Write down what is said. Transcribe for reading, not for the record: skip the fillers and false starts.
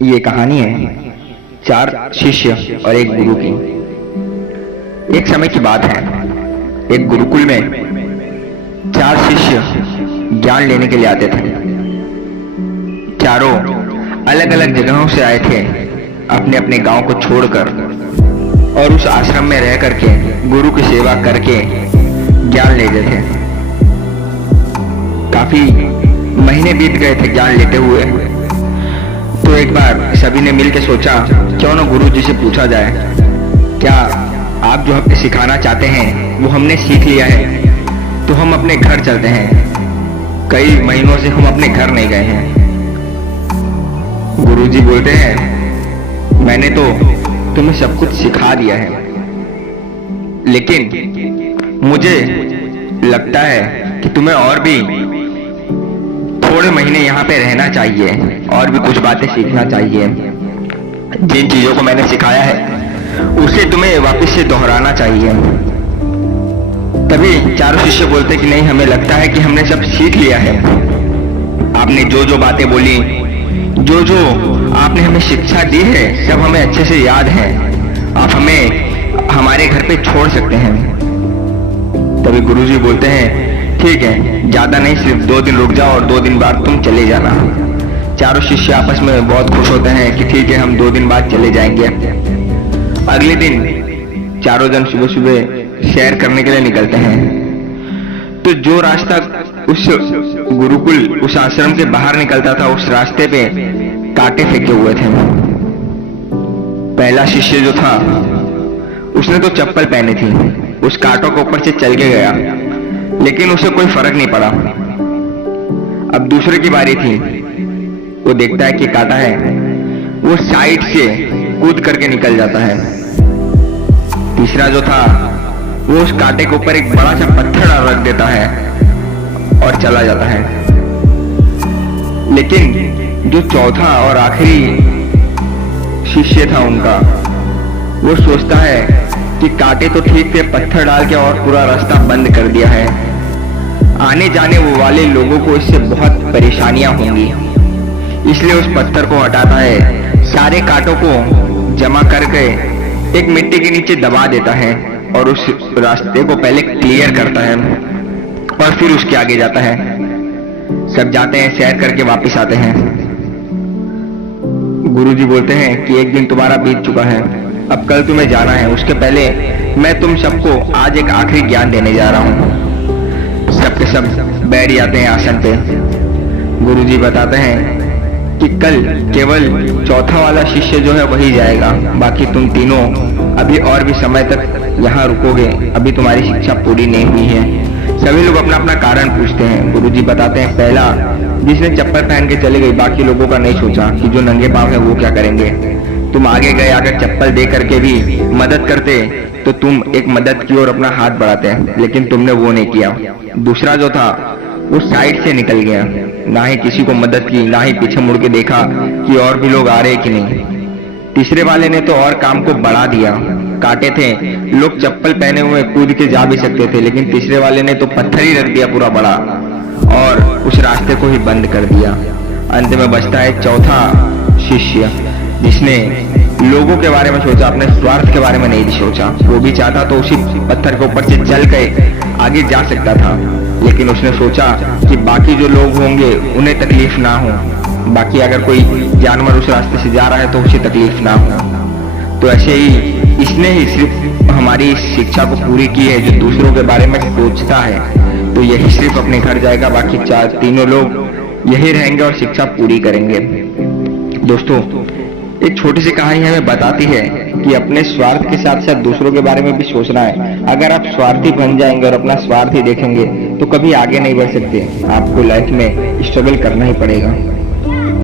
ये कहानी है चार शिष्य और एक गुरु की। एक समय की बात है, एक गुरुकुल में चार शिष्य ज्ञान लेने के लिए आते थे। चारों अलग अलग जगहों से आए थे, अपने अपने गांव को छोड़कर, और उस आश्रम में रह करके गुरु की सेवा करके ज्ञान लेते थे। काफी महीने बीत गए थे ज्ञान लेते हुए। तो एक बार सभी ने मिलकर सोचा, क्यों न गुरु जी से पूछा जाए, क्या आप जो हमें सिखाना चाहते हैं वो हमने सीख लिया है, तो हम अपने घर चलते हैं। कई महीनों से हम अपने घर नहीं गए हैं। गुरु जी बोलते हैं, मैंने तो तुम्हें सब कुछ सिखा दिया है, लेकिन मुझे लगता है कि तुम्हें और भी थोड़े महीने यहाँ पे रहना चाहिए और भी कुछ बातें सीखना चाहिए। जिन चीजों को मैंने सिखाया है उसे तुम्हें वापस से दोहराना चाहिए। तभी चारों शिष्य बोलते कि नहीं, हमें लगता है कि हमने सब सीख लिया है। आपने जो जो बातें बोली, जो जो आपने हमें शिक्षा दी है, सब हमें अच्छे से याद है। आप हमें हमारे घर पे छोड़ सकते हैं। तभी गुरुजी बोलते हैं, ठीक है, ज्यादा नहीं, सिर्फ 2 दिन रुक जाओ और 2 दिन बाद तुम चले जाना। चारों शिष्य आपस में बहुत खुश होते हैं कि ठीक है, हम 2 दिन बाद चले जाएंगे। अगले दिन चारों जन सुबह सुबह सैर करने के लिए निकलते हैं। तो जो रास्ता उस गुरुकुल, उस आश्रम के बाहर निकलता था, उस रास्ते पे कांटे फेंके हुए थे। पहला शिष्य जो था उसने तो चप्पल पहनी थी, उस कांटों के ऊपर से चल के गया, लेकिन उसे कोई फर्क नहीं पड़ा। अब दूसरे की बारी थी, वो देखता है कि कांटा है, वो साइड से कूद करके निकल जाता है। तीसरा जो था वो उस कांटे के ऊपर एक बड़ा सा पत्थर रख देता है और चला जाता है। लेकिन जो चौथा और आखिरी शिष्य था उनका, वो सोचता है कि कांटे तो ठीक थे, पत्थर डाल के और पूरा रास्ता बंद कर दिया है, आने जाने वाले लोगों को इससे बहुत परेशानियां होंगी। इसलिए उस पत्थर को हटाता है, सारे कांटों को जमा करके एक मिट्टी के नीचे दबा देता है और उस रास्ते को पहले क्लियर करता है और फिर उसके आगे जाता है। सब जाते हैं, सैर करके वापस आते हैं। गुरुजी बोलते हैं कि एक दिन तुम्हारा बीत चुका है, अब कल तुम्हें जाना है। उसके पहले मैं तुम सबको आज एक आखिरी ज्ञान देने जा रहा हूँ। सबके सब बैठ जाते हैं आसन पे। गुरुजी बताते हैं कि कल केवल चौथा वाला शिष्य जो है वही जाएगा, बाकी तुम तीनों अभी और भी समय तक यहाँ रुकोगे, अभी तुम्हारी शिक्षा पूरी नहीं हुई है। सभी लोग अपना अपना कारण पूछते हैं। गुरुजी बताते हैं, पहला जिसने चप्पल पहन के चले गई, बाकी लोगों का नहीं सोचा कि जो नंगे पांव है वो क्या करेंगे। तुम आगे गए, अगर चप्पल दे करके भी मदद करते तो तुम एक मदद की ओर अपना हाथ बढ़ाते हैं, लेकिन तुमने वो नहीं किया। दूसरा जो था वो साइड से निकल गया, ना ही किसी को मदद की, ना ही पीछे मुड़ के देखा कि और भी लोग आ रहे कि नहीं। तीसरे वाले ने तो और काम को बढ़ा दिया। कांटे थे, लोग चप्पल पहने हुए कूद के जा भी सकते थे, लेकिन तीसरे वाले ने तो पत्थर ही रख दिया पूरा बड़ा और उस रास्ते को ही बंद कर दिया। अंत में बचता है चौथा शिष्य, जिसने लोगों के बारे में सोचा, अपने स्वार्थ के बारे में नहीं सोचा। वो भी चाहता तो उसी पत्थर के ऊपर से चल के आगे जा सकता था, लेकिन उसने सोचा कि बाकी जो लोग होंगे उन्हें तकलीफ ना हो, बाकी अगर कोई जानवर उस रास्ते से जा रहा है तो उसे तकलीफ ना हो। तो ऐसे ही इसने ही सिर्फ हमारी शिक्षा को पूरी की है। जो दूसरों के बारे में सोचता है तो यही सिर्फ अपने घर जाएगा, बाकी तीनों लोग यही रहेंगे और शिक्षा पूरी करेंगे। दोस्तों, एक छोटी सी कहानी हमें बताती है कि अपने स्वार्थ के साथ साथ दूसरों के बारे में भी सोचना है। अगर आप स्वार्थी बन जाएंगे और अपना स्वार्थ ही देखेंगे तो कभी आगे नहीं बढ़ सकते, आपको लाइफ में स्ट्रगल करना ही पड़ेगा।